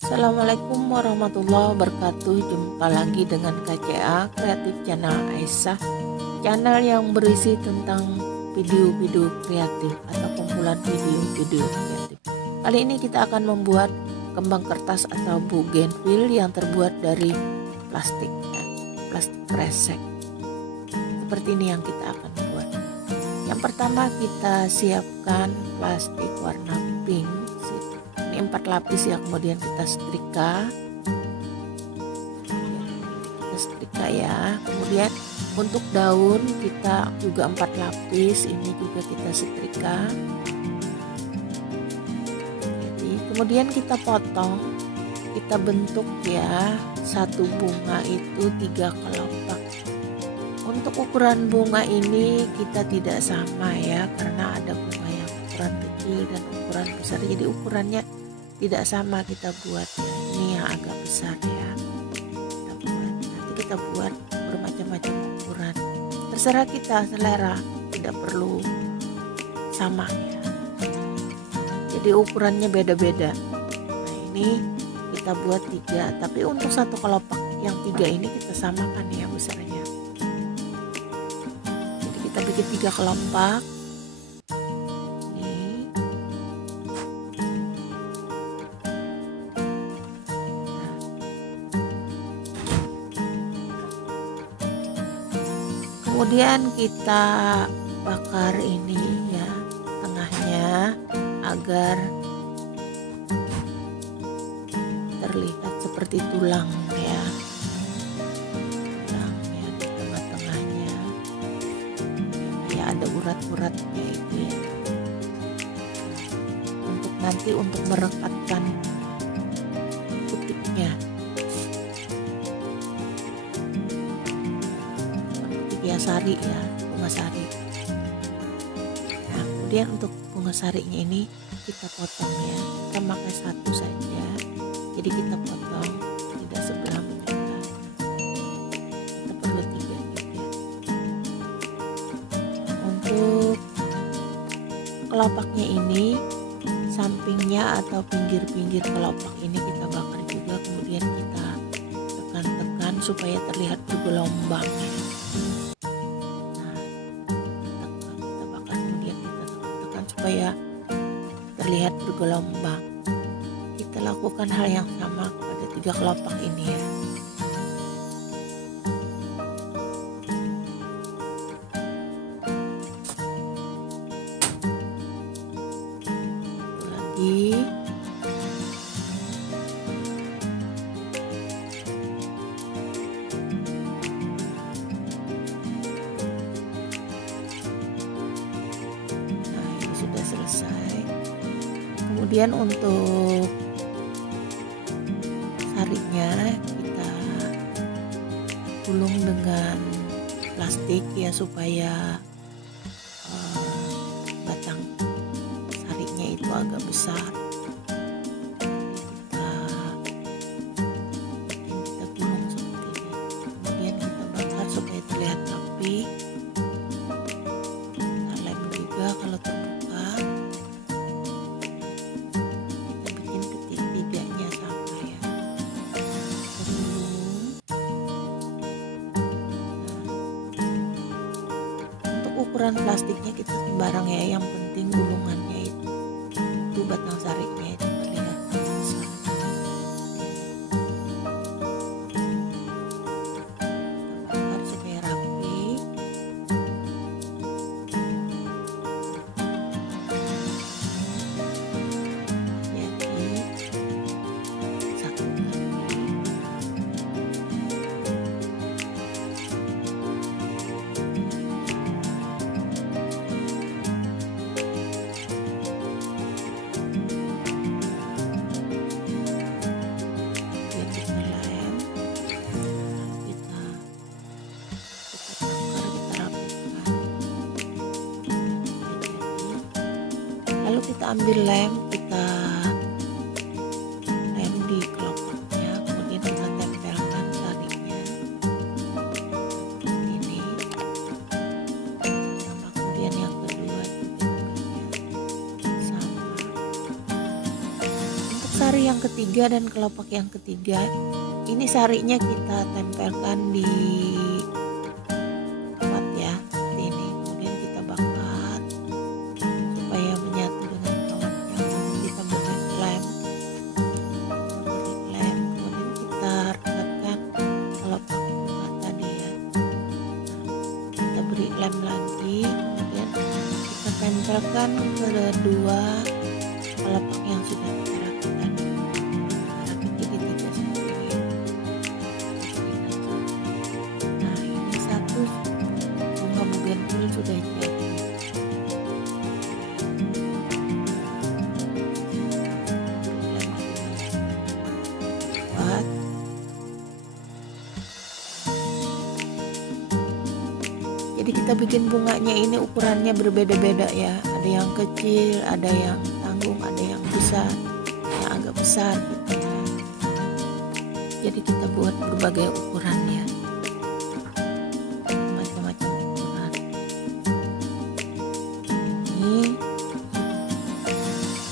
Assalamualaikum warahmatullahi wabarakatuh. Jumpa lagi dengan KCA Kreatif Channel Aisyah, channel yang berisi tentang video-video kreatif atau kumpulan video-video kreatif. Kali ini kita akan membuat kembang kertas atau bougainville yang terbuat dari plastik, plastik kresek. Seperti ini yang kita akan buat. Yang pertama kita siapkan plastik warna pink. 4 lapis ya, kemudian kita setrika ya. Kemudian untuk daun kita juga 4 lapis, ini juga kita setrika. Jadi kemudian kita potong, kita bentuk ya, satu bunga itu 3 kelopak. Untuk ukuran bunga ini kita tidak sama ya, karena ada bunga yang ukuran kecil dan ukuran besar, jadi ukurannya tidak sama kita buat ya. Ini yang agak besar ya, nanti kita buat bermacam-macam ukuran, terserah kita, selera, tidak perlu sama ya, jadi ukurannya beda-beda. Nah ini kita buat 3, tapi untuk satu kelopak yang 3 ini kita samakan ya besarnya. Jadi kita bikin 3 kelopak. Kemudian kita bakar ini ya, tengahnya agar terlihat seperti tulang ya, tulangnya di tengah-tengahnya ya, ada urat-uratnya itu ya, untuk nanti untuk merekatkan kutipnya. Sari ya, bunga sari. Nah kemudian untuk bunga sarinya ini kita potong ya, kita pakai satu saja, jadi kita potong tidak sebelah menyebelah, kita perlu 3 juga. Untuk kelopaknya ini, sampingnya atau pinggir-pinggir kelopak ini kita bakar juga, kemudian kita tekan-tekan supaya terlihat bergelombang ya. Supaya terlihat bergelombang. Kita lakukan hal yang sama pada 3 kelopak ini ya. Satu lagi. Selesai. Kemudian untuk sarinya kita gulung dengan plastik ya, supaya batang sarinya itu agak besar. Kita gulung seperti ini, kemudian kita bakar supaya terlihat rapi. Kita lem juga kalau terbuka. Ukuran plastiknya kita sembarang ya, yang penting gulungannya itu batang sarinya itu terlihat besar. Kita bakar supaya rapi. Jadi satu lagi. Lalu kita ambil lem, kita lem di kelopaknya, kemudian kita tempelkan sarinya ini. Sama kemudian yang kedua juga sama. Untuk sari yang yang ketiga dan kelopak yang ketiga ini sarinya kita tempelkan di kawat ya, seperti ini. Kemudian kita bakar supaya menyatu dengan kawatnya. Kemudian kita beri lem, kemudian kita rekatkan kelopak bunga tadi ya. Kita beri lem lagi, kemudian kita tempelkan kedua kelopak yang sudah kita rakit tadi. Rakit segitiga seperti ini. Nah, ini satu bunga bougainville sudah jadi. Buat jadi kita bikin bunganya ini ukurannya berbeda-beda ya. Ada yang kecil, ada yang tanggung, ada yang besar, yang agak besar gitu ya. Jadi kita buat berbagai ukuran ya, macam-macam ukuran. Ini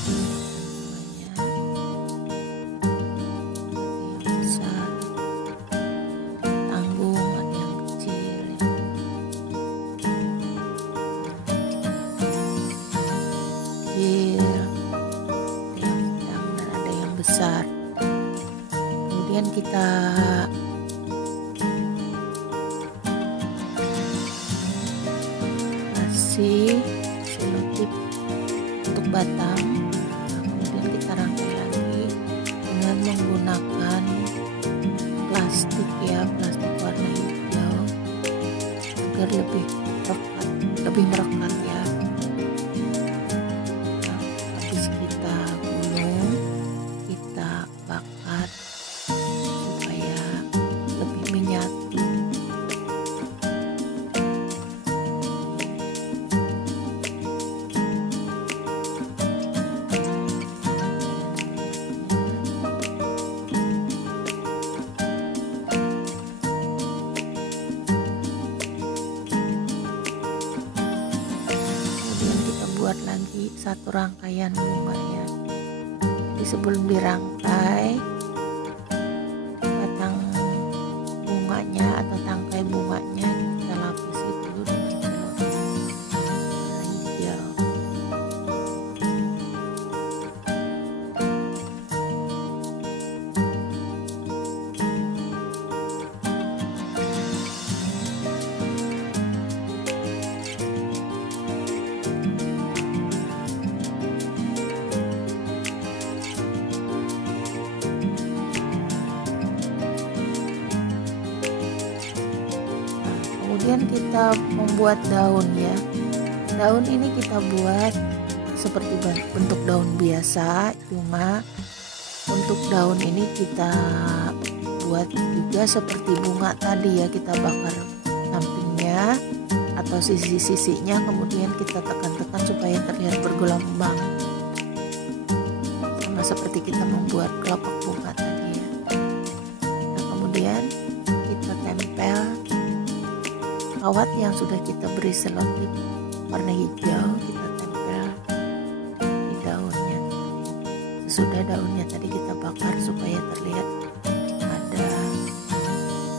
bunganya ada yang besar, tanggung, ada yang kecil ya. Kecil, ada yang sedang dan ada yang besar. Kemudian kita kasih selotip untuk batang. Nah, kemudian kita rangkai lagi dengan menggunakan plastik ya, plastik warna hijau agar lebih merekat ya. Nah, habis kita gulung, kita bakar supaya lebih menyatu. Kemudian kita buat lagi satu rangkaian bunga ya. Jadi sebelum dirangkai, batang bunganya atau tangkai bunganya kita lapisi dulu dengan selotip warna hijau. Kemudian kita membuat daun ya. Daun ini kita buat seperti bentuk daun biasa, cuma untuk daun ini kita buat juga seperti bunga tadi ya. Kita bakar sampingnya atau sisi-sisinya, kemudian kita tekan-tekan supaya terlihat bergelombang, sama seperti kita membuat kelopak bunga tadi ya. Nah, kemudian kita tempel kawat yang sudah kita beri selotip warna hijau, kita tempel di daunnya. Sesudah daunnya tadi kita bakar supaya terlihat ada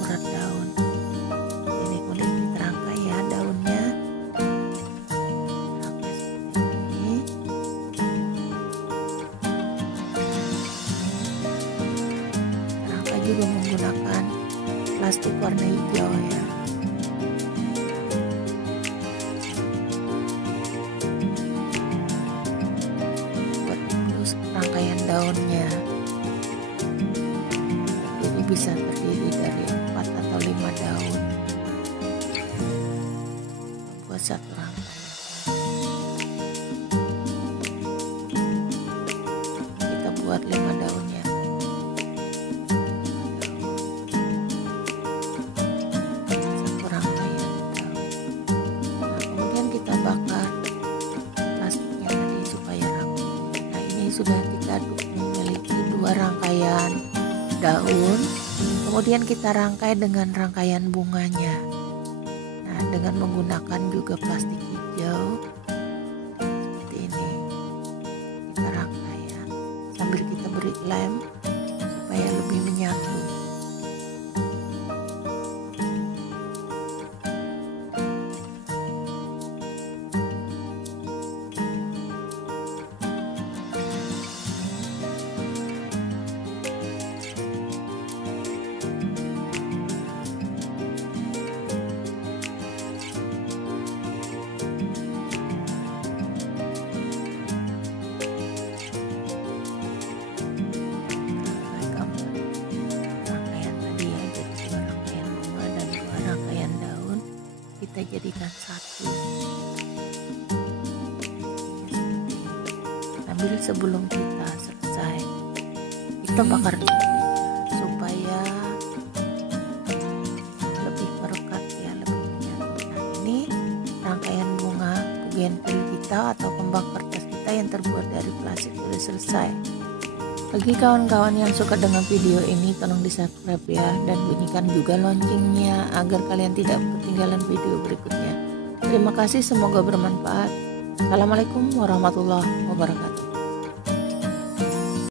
urat daun. Ini kemudian kita rangkai ya daunnya, rangkai seperti ini. Rangkai juga menggunakan plastik warna hijau ya. Rangkaian daunnya, jadi bisa terdiri dari 4 atau 5 daun buat satu rangkaian. Kita buat 5 daunnya, 5 daun, satu rangkaian daun. Nah, kemudian kita bakar plastiknya tadi supaya rapi. Nah, ini sudah kita memiliki 2 rangkaian daun, kemudian kita rangkai dengan rangkaian bunganya. Nah, dengan menggunakan juga plastik hijau seperti ini, kita rangkai ya, sambil kita beri lem supaya lebih menyatu. Kita jadikan satu. Sambil sebelum kita selesai, kita bakar dulu supaya lebih merekat ya, lebih menyatu. Nah, ini rangkaian bunga bougainville kita atau kembang kertas kita yang terbuat dari plastik sudah selesai. Bagi kawan-kawan yang suka dengan video ini, tolong di subscribe ya, dan bunyikan juga loncengnya agar kalian tidak ketinggalan video berikutnya. Terima kasih, semoga bermanfaat. Assalamualaikum warahmatullahi wabarakatuh.